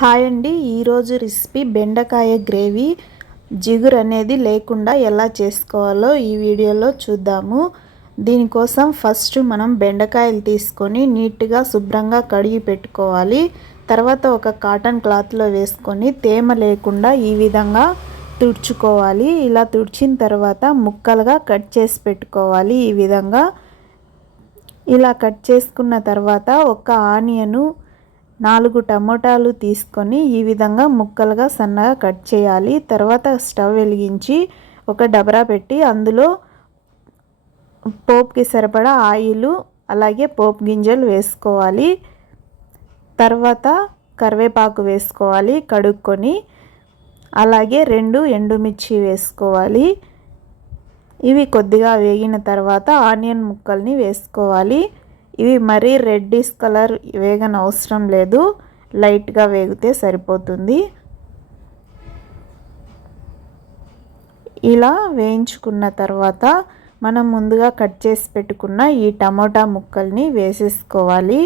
Hi అండి. ఈరోజు recipe బెండకాయ గ్రేవీ. జిగురు అనేది లేకుండా ఎలా చేసుకోవాలో ఈ వీడియోలో చూద్దాము. దీనికోసం ఫస్ట్ మనం బెండకాయలు తీసుకొని నీట్గా శుభ్రంగా కడిగి పెట్టుకోవాలి. తర్వాత ఒక కాటన్ క్లాత్లో వేసుకొని తేమ లేకుండా ఈ విధంగా తుడుచుకోవాలి. ఇలా తుడిచిన తర్వాత ముక్కలుగా కట్ చేసి పెట్టుకోవాలి ఈ విధంగా. ఇలా కట్ చేసుకున్న తర్వాత ఒక ఆనియను నాలుగు టమోటాలు తీసుకొని ఈ విధంగా ముక్కలుగా సన్నగా కట్ చేయాలి. తర్వాత స్టవ్ వెలిగించి ఒక డబరా పెట్టి అందులో పోపుకి సరిపడా ఆయిల్ అలాగే పోపు గింజలు వేసుకోవాలి. తర్వాత కరివేపాకు వేసుకోవాలి కడుక్కొని అలాగే రెండు ఎండుమిర్చి వేసుకోవాలి. ఇవి కొద్దిగా వేగిన తర్వాత ఆనియన్ ముక్కల్ని వేసుకోవాలి. ఇవి మరీ రెడ్డిష్ కలర్ వేగన అవసరం లేదు. లైట్గా వేగితే సరిపోతుంది. ఇలా వేయించుకున్న తర్వాత మనం ముందుగా కట్ చేసి పెట్టుకున్న ఈ టమోటా ముక్కల్ని వేసేసుకోవాలి.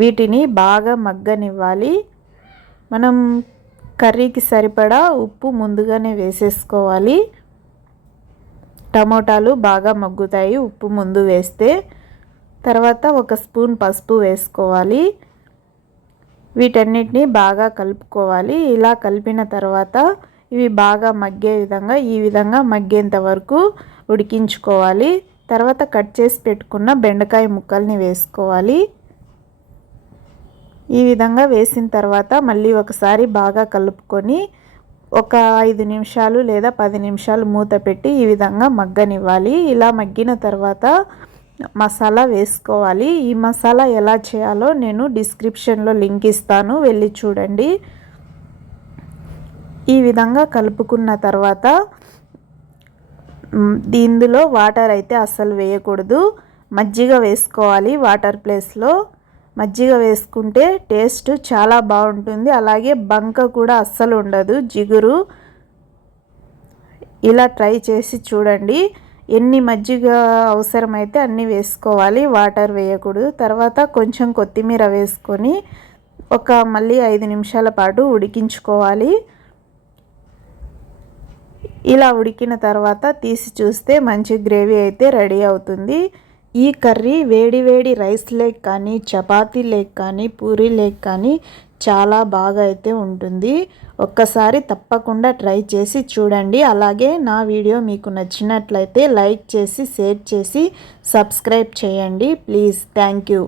వీటిని బాగా మగ్గనివ్వాలి. మనం కర్రీకి సరిపడా ఉప్పు ముందుగానే వేసేసుకోవాలి. టమోటాలు బాగా మగ్గుతాయి. ఉప్పు ముందు వేస్తే తర్వాత ఒక స్పూన్ పసుపు వేసుకోవాలి. వీటన్నిటిని బాగా కలుపుకోవాలి. ఇలా కలిపిన తర్వాత ఇవి బాగా మగ్గే విధంగా ఈ విధంగా మగ్గేంత వరకు ఉడికించుకోవాలి. తర్వాత కట్ చేసి పెట్టుకున్న బెండకాయ ముక్కల్ని వేసుకోవాలి. ఈ విధంగా వేసిన తర్వాత మళ్ళీ ఒకసారి బాగా కలుపుకొని ఒక ఐదు నిమిషాలు లేదా పది నిమిషాలు మూత పెట్టి ఈ విధంగా మగ్గనివ్వాలి. ఇలా మగ్గిన తర్వాత మసాలా వేసుకోవాలి. ఈ మసాలా ఎలా చేయాలో నేను డిస్క్రిప్షన్లో లింక్ ఇస్తాను. వెళ్ళి చూడండి. ఈ విధంగా కలుపుకున్న తర్వాత ఇందులో వాటర్ అయితే అస్సలు వేయకూడదు. మజ్జిగ వేసుకోవాలి వాటర్ ప్లేస్లో. మజ్జిగ వేసుకుంటే టేస్ట్ చాలా బాగుంటుంది. అలాగే బంక కూడా అస్సలు ఉండదు. జిగురు ఇలా ట్రై చేసి చూడండి. ఎన్ని మజ్జిగ అవసరమైతే అన్ని వేసుకోవాలి. వాటర్ వేయకూడదు. తర్వాత కొంచెం కొత్తిమీర వేసుకొని ఒక మళ్ళీ ఐదు నిమిషాల పాటు ఉడికించుకోవాలి. ఇలా ఉడికిన తర్వాత తీసి చూస్తే మంచి గ్రేవీ అయితే రెడీ అవుతుంది. ఈ కర్రీ వేడివేడి రైస్ లేక్ కానీ చపాతీ లేక్ కానీ పూరీ లేక్ కానీ చాలా బాగా అయితే ఉంటుంది. ఒక్కసారి తప్పకుండా ట్రై చేసి చూడండి. అలాగే నా వీడియో మీకు నచ్చినట్లయితే లైక్ చేసి షేర్ చేసి సబ్స్క్రైబ్ చేయండి. Please thank you.